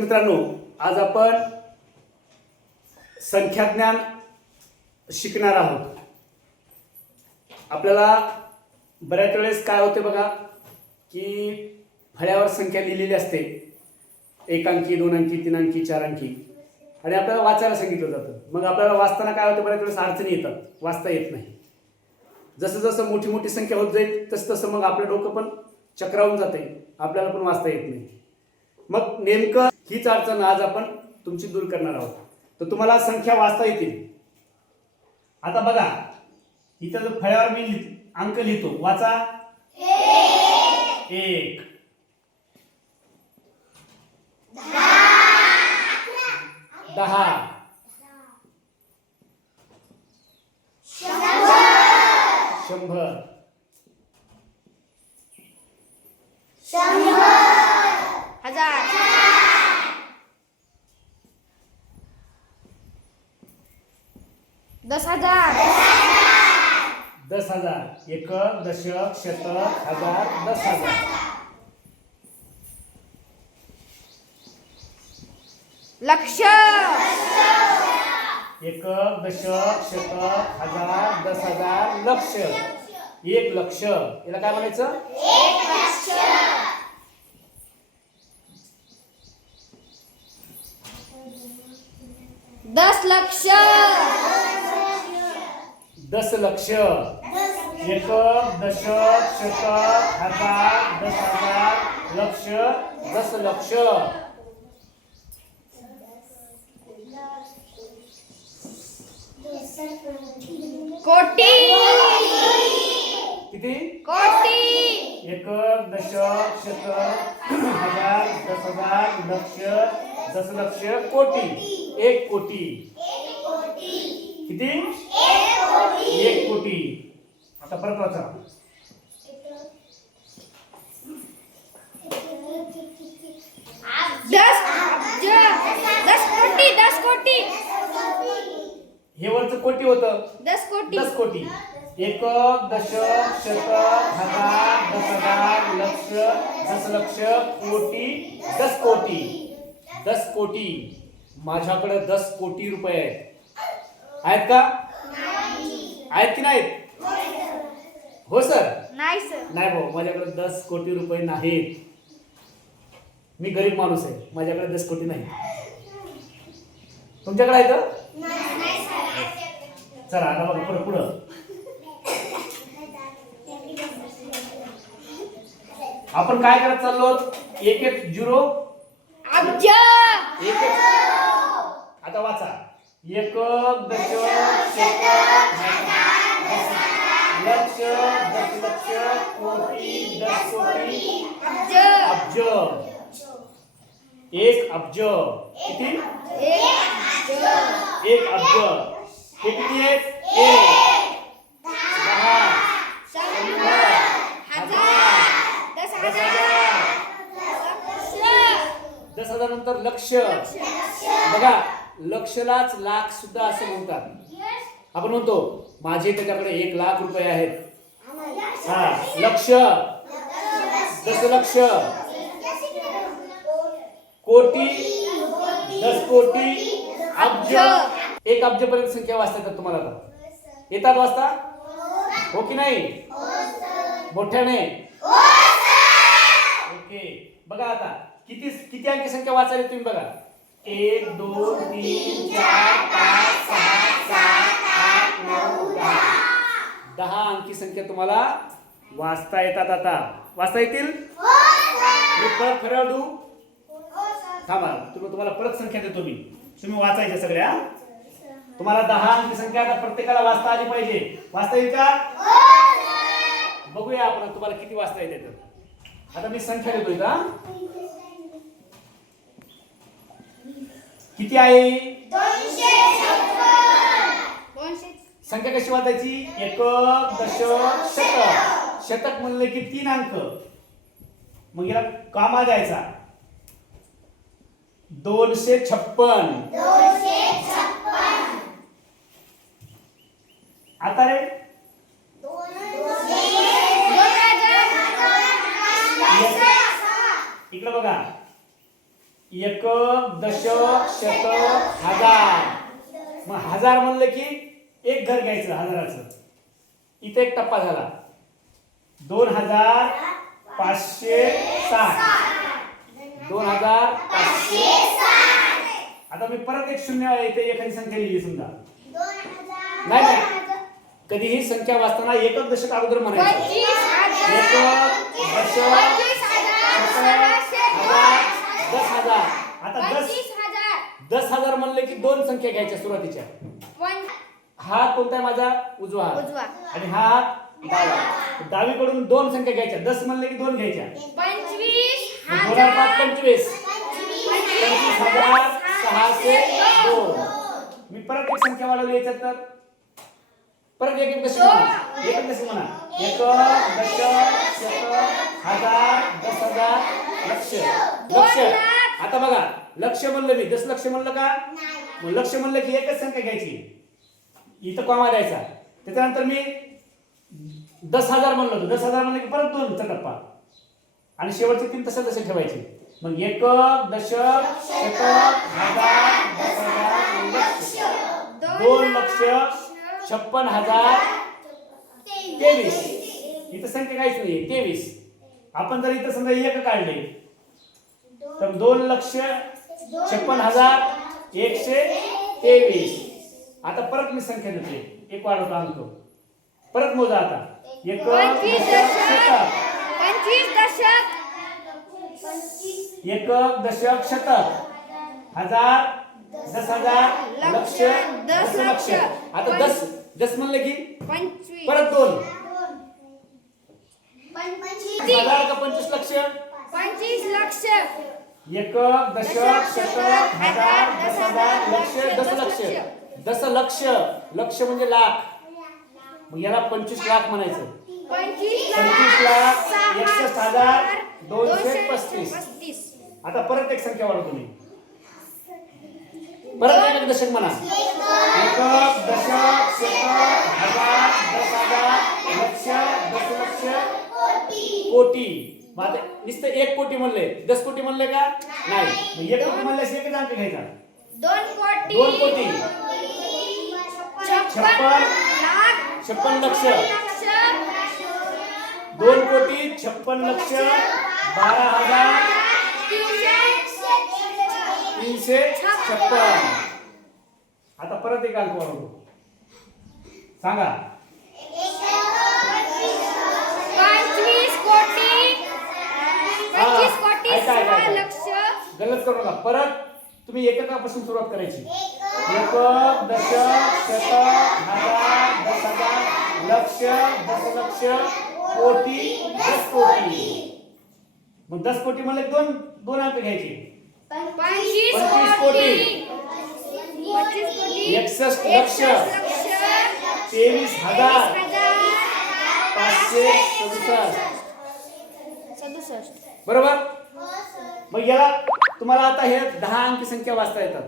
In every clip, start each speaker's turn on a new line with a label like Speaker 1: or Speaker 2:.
Speaker 1: मित्रांनो आज आपण संख्याज्ञान शिकणार आहोत. आपल्याला बऱ्याच वेळेस काय होते बघा की फळ्यावर संख्या लिहिलेली असते. एक अंकी दोन अंकी तीन अंकी चार अंकी. आणि आपल्याला वाचायला सांगितलं जातं. मग आपल्याला वाचताना काय होतं बऱ्याच वेळेस अडचणी येतात. वाचता येत नाही. जसं जसं मोठी मोठी संख्या होत जाईल तसं तसं मग आपलं डोकं पण चक्रावून जाते. आपल्याला पण वाचता येत नाही. मग नेमकं हीच अडचण आज आपण तुमची दूर करणार आहोत. तर तुम्हाला संख्या वाचता येतील. आता बघा इथं जर फळ्यावर मी अंक लिहितो वाचा. एक. दहा. शंभर.
Speaker 2: हजार दस हजार.
Speaker 1: दस हजार. एक दशक शतक हजार दस हजार.
Speaker 2: लक्ष.
Speaker 1: एक दशक शतक हजार दस हजार लक्ष. एक लक्ष. याला काय म्हणायचं?
Speaker 2: दस लक्ष.
Speaker 1: दस लक्ष एक दशक शतक हजार दस हजार लक्ष दस लक्ष
Speaker 2: कोटी.
Speaker 1: किती?
Speaker 2: कोटी.
Speaker 1: एक दशक शतक हजार दस हजार लक्ष दस लक्ष कोटी. एक कोटी. किती? एक कोटी. आता परत वाचा.
Speaker 2: दस अब्ज दस कोटी दस कोटी.
Speaker 1: हे वरचं कोटी होतं.
Speaker 2: दस कोटी.
Speaker 1: दस कोटी. एक दशक शतक हजार दस हजार लक्ष दस लक्ष कोटी दस कोटी. दस कोटी. माझ्याकडे दस कोटी रुपये आहेत. आहेत का? आहेत की नाहीत? हो सर.
Speaker 2: नाही सर.
Speaker 1: नाही भाऊ माझ्याकडे दस कोटी रुपये नाहीत. मी गरीब माणूस आहे. माझ्याकडे दस कोटी नाही. तुमच्याकडे आहे का? चला आता बघा पुढं पुढं. आपण काय करत चाललो? एक एक झिरो. एक आता वाचा. एक दशक शतक लक्ष दश लक्ष कोटी दस कोटी
Speaker 2: अब्ज
Speaker 1: अब्ज एक अब्ज किती
Speaker 2: एक
Speaker 1: एक अब्ज हे किती आहेत एक दहा
Speaker 2: शंभर हजार दस हजार
Speaker 1: दस हजार नंतर लक्ष बघा लक्षलाच लाख सुद्धा असं म्हणतात. आपण म्हणतो माझे त्याच्याकडे एक लाख रुपये आहेत. हा लक्ष. दशलक्ष कोटी. दस कोटी. अब्ज. एक अब्ज पर्यंत संख्या वाचता येतात तुम्हाला आता. येतात वाचता? हो की नाही? मोठ्याने. ओके. बघा आता किती किती अंकी संख्या वाचायला तुम्ही बघा. एक दोन तीन चार पाच सहा सात आठ नऊ दहा. दहा अंकी संख्या तुम्हाला वाचता येतात आता. वाचता येतील? मी परत फराव देऊ? थांबा तुम्ही तुम्हाला परत संख्या देतो मी. तुम्ही वाचायच्या सगळ्या. तुम्हाला दहा अंकी संख्या आता प्रत्येकाला वाचता आली पाहिजे. वाचता येईल का? बघूया आपण तुम्हाला किती वाचता येते. आता मी संख्या देतोय का? किती आहे? संख्या कशी वाचायची? एक दशक शतक. शतक म्हणले की तीन अंक. मग याला कामा द्यायचा दोनशे छप्पन. आता रे? इकडे बघा. एक दशक शतक हजार. मग हजार म्हणलं की एक घर घ्यायचं हजाराचं. इथे एक टप्पा झाला. दोन हजार पाचशे साठ. दोन हजार पाचशे आता मी परत एक शून्य इथे एखादी संख्या लिहिली समजा. नाही नाही. कधीही संख्या वाचताना एकक दशक अगोदर म्हणायचं
Speaker 2: पंचवीस हजार
Speaker 1: एकक दशक
Speaker 2: पंचवीस हजार
Speaker 1: शतक
Speaker 2: सहाशे
Speaker 1: हजार दस हजार आता दस
Speaker 2: पंचवीस हजार
Speaker 1: दस हजार म्हणले की दोन संख्या घ्यायच्या सुरुवातीच्या. हा कोणता आहे माझा? उजवा. हात
Speaker 2: उजवा.
Speaker 1: आणि हा हात डावा. डावीकडून दोन संख्या घ्यायच्या. दस म्हणले की दोन घ्यायच्या.
Speaker 2: पंचवीस.
Speaker 1: मग दोन हजार पाच
Speaker 2: हजार
Speaker 1: पंचवीस. पंचवीस हजार सहाशे दोन. मी परत एक संख्या वाढवली याच्यात तर. परत एक एक दशक म्हणा एक म्हणा एक दशक शतक हजार दस हजार लक्ष. लक्ष. आता बघा. लक्ष म्हणलं मी. दस लक्ष म्हणलं का? मग लक्ष म्हणलं की एकच संख्या घ्यायची. इथं कॉमा द्यायचा. त्याच्यानंतर मी दस हजार म्हणलो होतो. दस हजार म्हणलं की परत दोनचा टप्पा आणि शेवटचे तीन तसे तसे ठेवायचे. मग एक दशक शतक हजार दोन लक्ष छप्पन हजार तेवीस. इथं संख्या काहीच नाही तेवीस. आपण जर इथं समजा एक काढले तर दोन लक्ष छप्पन हजार एकशे तेवीस. आता परत मी संख्या देते एक वाढवतो अंक परत मोजा आता. एक दशक
Speaker 2: पंचवीस दशक.
Speaker 1: एकक दशक शतक. हजार दस हजार लक्ष
Speaker 2: दस
Speaker 1: लक्ष. आता दस दस म्हणलं की? परत दोन.
Speaker 2: पंचवीस.
Speaker 1: हजार का पंचवीस लक्ष?
Speaker 2: पंचवीस लक्ष.
Speaker 1: एकक दशक शतक हजार दस हजार लक्ष दस लक्ष दस लक्ष म्हणजे लाख. मग याला पंचवीस लाख म्हणायचं.
Speaker 2: पंचवीस
Speaker 1: लाख एकसष्ट हजार दोनशे पस्तीस. आता परत एक संख्या वाढवतो मी परत एक एक दशक म्हणा. एकक दशक शतक हजार दस हजार लक्ष दस लक्ष कोटी. मग आता नुसतं एक कोटी म्हणले. दस कोटी म्हणले का? नाही. मग एक कोटी म्हणल्यास एकच अंक घ्यायचा.
Speaker 2: दोन कोटी.
Speaker 1: दोन कोटी.
Speaker 2: छप्पन
Speaker 1: छप्पन.
Speaker 2: लाख.
Speaker 1: छप्पन लक्ष.
Speaker 2: लक्ष.
Speaker 1: दोन कोटी छप्पन लक्ष. बारा हजार. तीनशे छप्पन. आता परत एक अंक वाढवतो. सांगा
Speaker 2: पंचवीस कोटी लक्ष.
Speaker 1: गलत करू नका. परत तुम्ही एककापासून सुरुवात करायची. एकक दशक शतक हजार दस हजार लक्ष दस लक्ष कोटी दस कोटी. मग दस कोटी की दोन दोन अंक घ्यायचे.
Speaker 2: पंचवीस कोटी.
Speaker 1: एकसष्ट लक्ष. तेवीस हजार.
Speaker 2: हजार.
Speaker 1: पाचशे सदुसष्ट.
Speaker 2: सदुसष्ट.
Speaker 1: बरोबर? मग याला तुम्हाला आता हे दहा अंकी संख्या वाचता येतात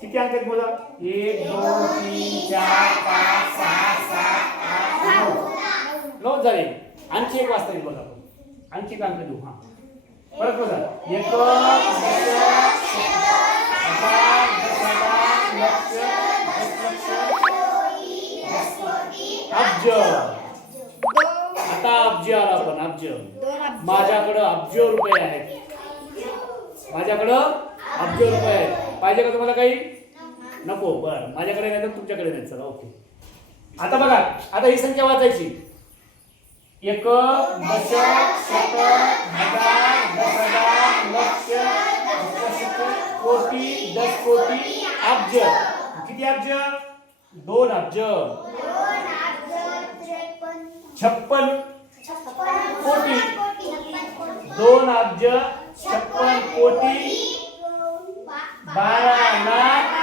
Speaker 1: किती अंक आहेत बोला एक दोन तीन चार पाच सहा सात नऊ झाले आणखी एक वाचता येईल बघा आणखी एक अंक देऊ हा परत बघा एक अब्ज आता अब्ज आला आपण अब्ज. माझ्याकडं अब्ज रुपये आहेत. माझ्याकडं अब्ज रुपये आहेत. पाहिजे का तुम्हाला काही? नको. बर. माझ्याकडे नाही तर तुमच्याकडे नाही. चला ओके. आता बघा. आता ही संख्या वाचायची. एक दशक शतक हजार दस हजार लक्ष दशलक्ष, कोटी दस कोटी अब्ज. किती अब्ज? दोन अब्ज. छप्पन. कोटी. दोन अब्ज छप्पन कोटी बारा लाख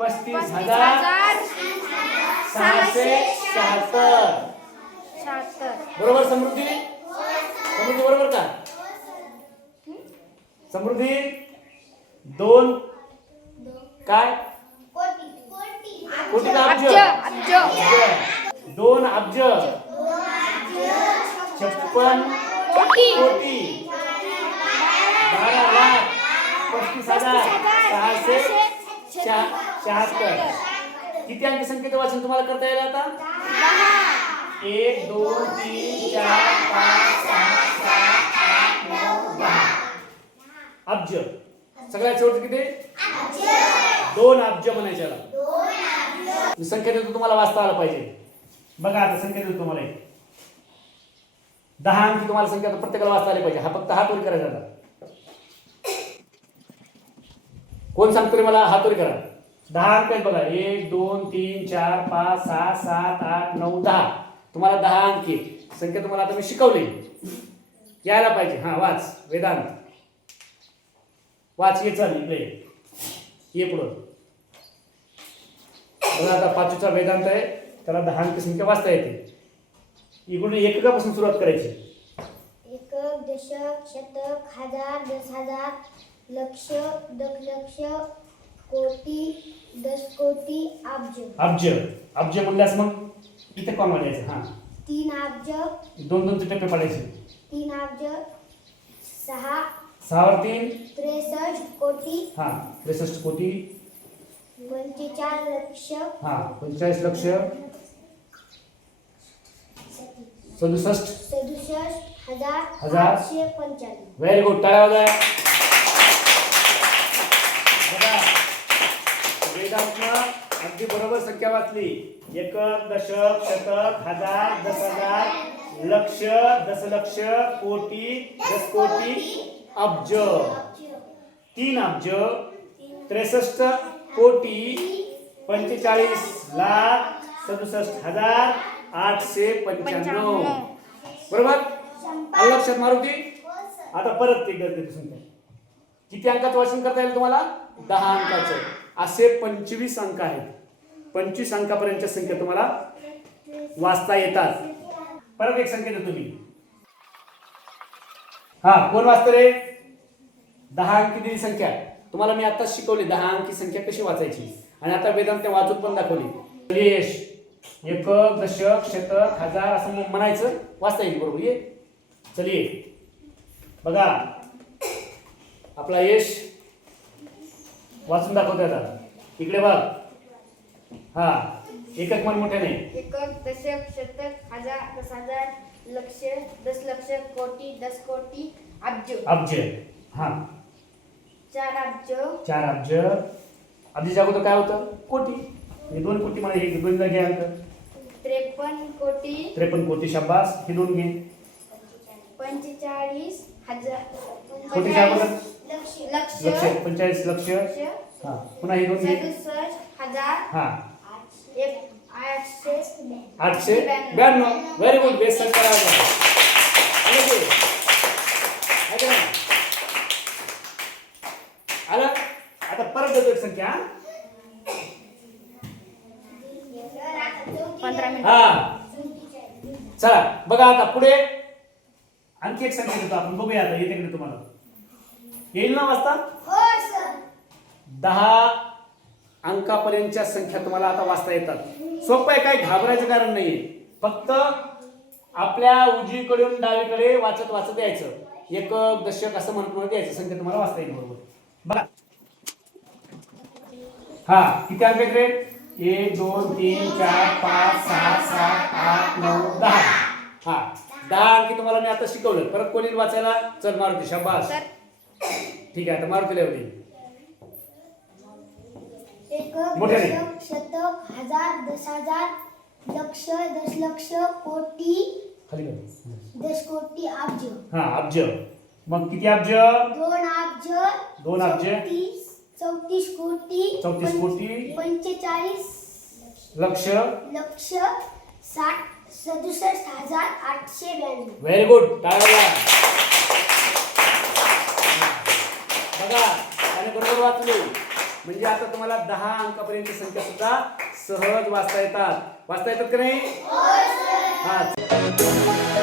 Speaker 1: पस्तीस हजार सहाशे शहात्तर. बरोबर समृद्धी? समृद्धी बरोबर का? समृद्धी? दोन काय? कोटी
Speaker 2: अब्ज.
Speaker 1: दोन अब्ज छप्पन
Speaker 2: कोटी.
Speaker 1: बारा लाख पस्तीस हजार सहाशे शहा- शहात्तर. किती अंकी संख्येचं वाचन तुम्हाला करता येईल आता? एक दोन तीन चार पाच सहा सात आठ नऊ दहा. अब्ज. सगळ्यात शेवटचं किती? दोन अब्ज म्हणायचे याला. संख्या देतो तुम्हाला वाचता आलं पाहिजे. बघा आता संख्या देतो तुम्हाला. दहा अंकी तुम्हाला संख्या प्रत्येकाला वाचता आले पाहिजे. हा फक्त हात करायचा कोण सांगतो रे मला? हात करा. दहा अंक आहेत बघा. एक दोन तीन चार पाच सहा सात आठ नऊ दहा. तुम्हाला दहा अंकी आहेत. संख्या तुम्हाला आता मी शिकवली. यायला पाहिजे. हा वाच. वेदांत. वाच ये चल इकडे. ये. ये पुढं. बघा आता पाचवीचा वेदांत आहे. त्याला दहा अंकी संख्या वाचता येते. इकडून एककापासून सुरुवात करायची.
Speaker 3: एकक दशक शतक हजार दस हजार लक्ष दशलक्ष कोटी दस कोटी अब्ज.
Speaker 1: अब्ज. अब्ज म्हणल्यास मग इथे कॉमा द्यायचं हा.
Speaker 3: तीन अब्ज.
Speaker 1: दोन दोनचे टप्पे पडायचे
Speaker 3: तीन अब्ज. सहा.
Speaker 1: सहावर तीन
Speaker 3: त्रेसष्ट कोटी.
Speaker 1: हा त्रेसष्ट कोटी.
Speaker 3: पंचेचाळीस लक्ष.
Speaker 1: हा पंचेचाळीस लक्ष. सदुसष्ट.
Speaker 3: सदुसष्ट हजार
Speaker 1: हजार.
Speaker 3: आठशे
Speaker 1: व्हेरी गुड टाळ्या वाजवा. बघा. वेदांतनं अगदी बरोबर संख्या वाचली. एकक दशक शतक हजार दस हजार लक्ष दशलक्ष कोटी दस कोटी अब्ज. तीन अब्ज. त्रेसष्ट कोटी पंचेचाळीस लाख सदुसष्ट हजार आठशे पंच्याण्णव. बरोबर? आलं लक्षात मारुती? आता परत एकदा देतो संख्या किती अंकाचं वाचन करता येईल तुम्हाला? दहा अंकाचं. असे पंचवीस अंक आहेत. पंचवीस अंकापर्यंतच्या संख्या तुम्हाला वाचता येतात. परत एक संख्या देतो मी. हा कोण वाचतं रे? दहा अंकी दिली संख्या. तुम्हाला मी आता शिकवली दहा अंकी संख्या कशी वाचायची? आणि आता वेदांत वाचून पण दाखवली. यश. एकक दशक शतक हजार असं म्हणायचं. वाचता येईल बरोबर ये. चलिये बघा. आपला यश. वाचून दाखवतोय आता. इकडे बघ. हा. एकक मन मोठ्याने.
Speaker 2: एकक दशक शतक हजार दस हजार लक्ष दशलक्ष कोटी दस कोटी अब्ज.
Speaker 1: अब्ज. हा.
Speaker 2: चार अब्ज.
Speaker 1: चार अब्ज. अब्जाच्या अगोदर काय होतं? कोटी. हे दोन कोटी मला हे दोन घे अंक
Speaker 2: त्रेपन्न कोटी.
Speaker 1: त्रेपन्न कोटी शब्बास हे दोन घे.
Speaker 2: पंचेचाळीस हजार.
Speaker 1: कोटीच्या अगोदर
Speaker 2: लक्ष.
Speaker 1: लक्ष. पंचेचाळीस लक्ष. हा. पुन्हा हे दोन घे.
Speaker 2: सदुसष्ट हजार.
Speaker 1: हा.
Speaker 2: एक आठशे
Speaker 1: आठशे ब्याण्णव. व्हेरी गुड बेस्ट की? आहे का नाही? आलं आता परत देतो एक संख्या
Speaker 2: पंधरा
Speaker 1: हा. चला बघा आता पुढे. आणखी एक संख्या देतो आपण. बघूया आता येते कडे तुम्हाला. येईल ना वाजता?
Speaker 3: हो
Speaker 1: दहा अंकापर्यंतच्या संख्या तुम्हाला आता वाचता येतात. सोपं आहे काही घाबरायचं कारण नाहीये. फक्त आपल्या उजवीकडून डावीकडे वाचत वाचत यायचं. एकक दशक असं म्हणत म्हणत यायचं. संख्या तुम्हाला वाचता येईल बरोबर. बघा. हा किती अंक आहेत रे? एक दोन तीन चार पाच सहा सात आठ नऊ दहा. हा दहा अंकी तुम्हाला मी आता शिकवलं. परत कोणी वाचायला? चल मारुती शाबास. ठीक आहे आता मारुती लावली
Speaker 3: एकक
Speaker 1: मोठ्याने.
Speaker 3: दशक शतक हजार दस हजार लक्ष दशलक्ष कोटी
Speaker 1: खाली कर.
Speaker 3: दस कोटी अब्ज
Speaker 1: हा अब्ज मग किती अब्ज
Speaker 3: दोन अब्ज
Speaker 1: दोन अब्ज.
Speaker 3: चौतीस चौतीस कोटी
Speaker 1: 34
Speaker 3: पंच-
Speaker 1: कोटी.
Speaker 3: पंचेचाळीस
Speaker 1: लक्ष.
Speaker 3: लक्ष साठ सदुसष्ट हजार आठशे ब्याण्णव.
Speaker 1: व्हेरी गुड टाळ्या बघा त्याने बरोबर वाचले. म्हणजे आता तुम्हाला दहा अंकापर्यंत संख्या सुद्धा सहज वाचता येतात. वाचता येतात का नाही? हा.